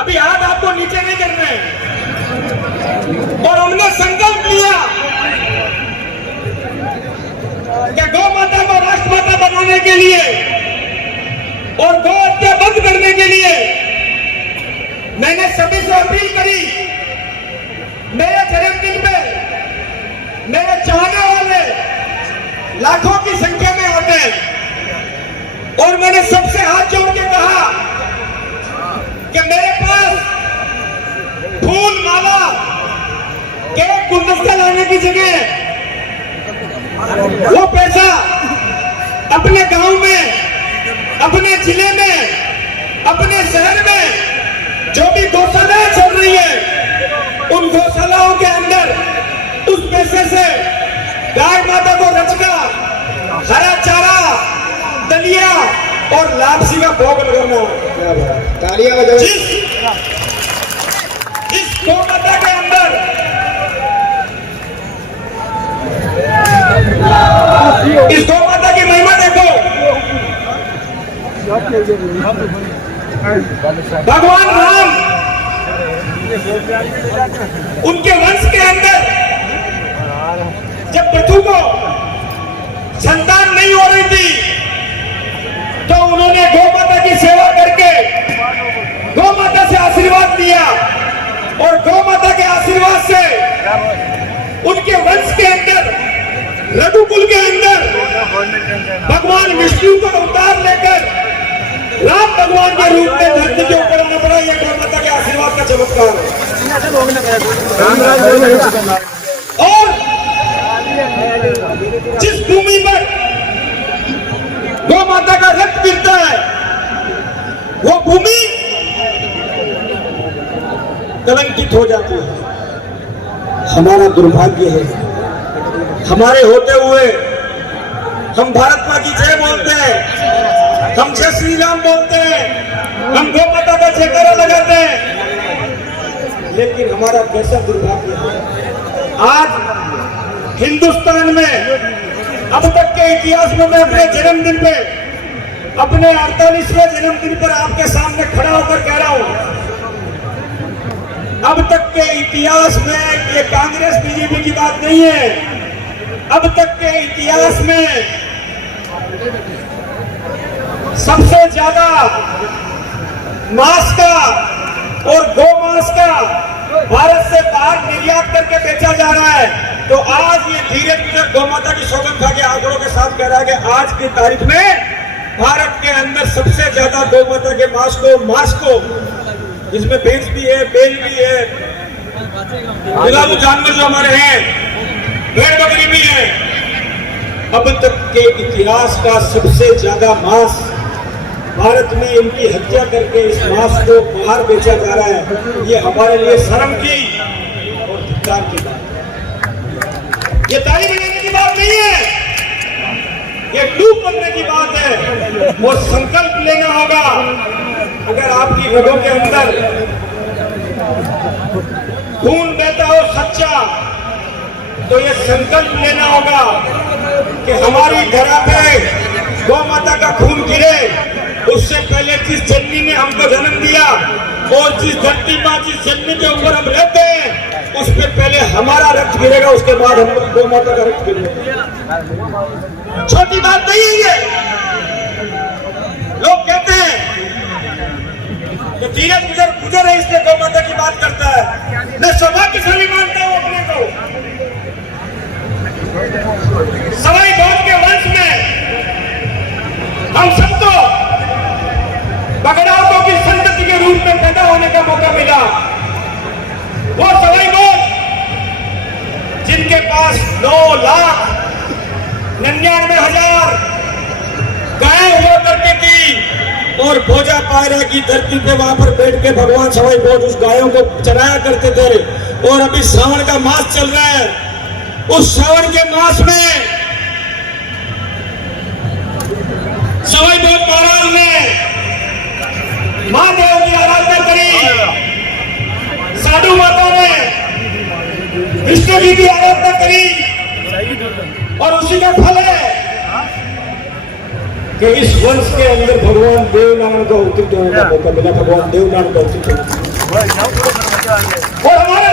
अभी हाथ आपको नीचे नहीं करना है। और हमने संकल्प लिया कि गौ माता को राष्ट्रमाता बनाने के लिए और गौ हत्या बंद करने के लिए मैंने सभी से अपील करी, मेरे जन्मदिन पे मेरे चाहने वाले लाखों की संख्या में आते हैं और मैंने सबसे हाथ जोड़ के कहा कि मेरे पास फूल माला केक गुलदस्ता लाने की जगह वो पैसा अपने गांव में, अपने जिले में, अपने शहर में जो भी गौशालाएं चल रही है उन गौशालाओं के अंदर उस पैसे से गाय माता को रचना, हरा चारा, दलिया और लापसी का भोग लगाना। तालियां बजाओ। इस गौ माता के अंदर इस गौ माता की महिमा देखो। भगवान राम उनके वंश के अंदर जब पृथु को संतान नहीं हो रही थी तो उन्होंने गौ माता की सेवा करके गौ माता से आशीर्वाद लिया और गौ माता के आशीर्वाद से उनके वंश के अंदर, रघुकुल के अंदर भगवान विष्णु का अवतार लेकर राम भगवान के रूप में धरती के ऊपर आना पड़ा। यह गौ माता के आशीर्वाद का चमत्कार है। और जिस भूमि पर गौ माता का रक्त गिरता है वो भूमि कलंकित हो जाती है। हमारा दुर्भाग्य है, हमारे होते हुए हम भारत मां की जय बोलते हैं, हम जय श्री राम बोलते हैं, हम गौ माता का जयकारा लगाते हैं, लेकिन हमारा कैसा दुर्भाग्य है। आज हिंदुस्तान में अब तक के इतिहास में मैं अपने जन्मदिन पे, अपने 48वें जन्मदिन पर आपके सामने खड़ा होकर कह रहा हूं, अब तक के इतिहास में ये कांग्रेस बीजेपी की बात नहीं है, अब तक के इतिहास में सबसे ज्यादा मांस का और गौ मांस का भारत से बाहर निर्यात करके बेचा जा रहा है। तो आज ये धीरे धीरे गौ माता की सौगंध खा के आंकड़ों के साथ कह रहा है कि आज की तारीख में भारत के अंदर सबसे ज्यादा गौ माता के मांस को जिसमें भैंस भी है, बैल भी है, पालतू जानवर जो हमारे हैं, भेड़ बकरी भी है, अब तक के इतिहास का सबसे ज्यादा मांस भारत में इनकी हत्या करके इस मांस को बाहर बेचा जा रहा है। ये हमारे लिए शर्म की और धिक्कार की बात है। ये ताली बजाने की बात नहीं है, ये डूब बनने की बात है। और संकल्प लेना होगा, अगर आपकी रगों के अंदर खून बहता हो सच्चा, तो ये संकल्प लेना होगा कि हमारी धरा पे गौ माता का खून गिरे, उससे पहले जिस जननी ने हमको जन्म दिया और जिस धरती माँ, जिस जननी के ऊपर हम रहते हैं, उस पे पहले हमारा रक्त गिरेगा, उसके बाद हम गौ माता का रक्त गिरेगा। छोटी बात नहीं है ये। लोग कहते हैं कि धीरज गुजर है इसलिए गौ माता की बात करता है। मैं सौभाग्यशाली मानता हूं अपने को। सवाई गौर के वंश में हम सबको बगड़ाओं की संतति के रूप में पैदा होने का मौका मिला। वो सवाई गौर जिनके पास 9,99,000 गायें हुआ करती थी और भोजा पायरा की धरती पे वहां पर बैठ के भगवान सवाई गौर उस गायों को चराया करते थे। और अभी श्रावण का मास चल रहा है, उस श्रावण के मास में सवाई गौर महाराज ने महादेव की आराधना करी, साधु माता ने विष्णु जी की आराधना करी, और उसी का फल है कि इस वंश के अंदर भगवान देव नारायण को अवतरित होने का मौका मिला। भगवान देव नारायण को अवतरित होने और हमारे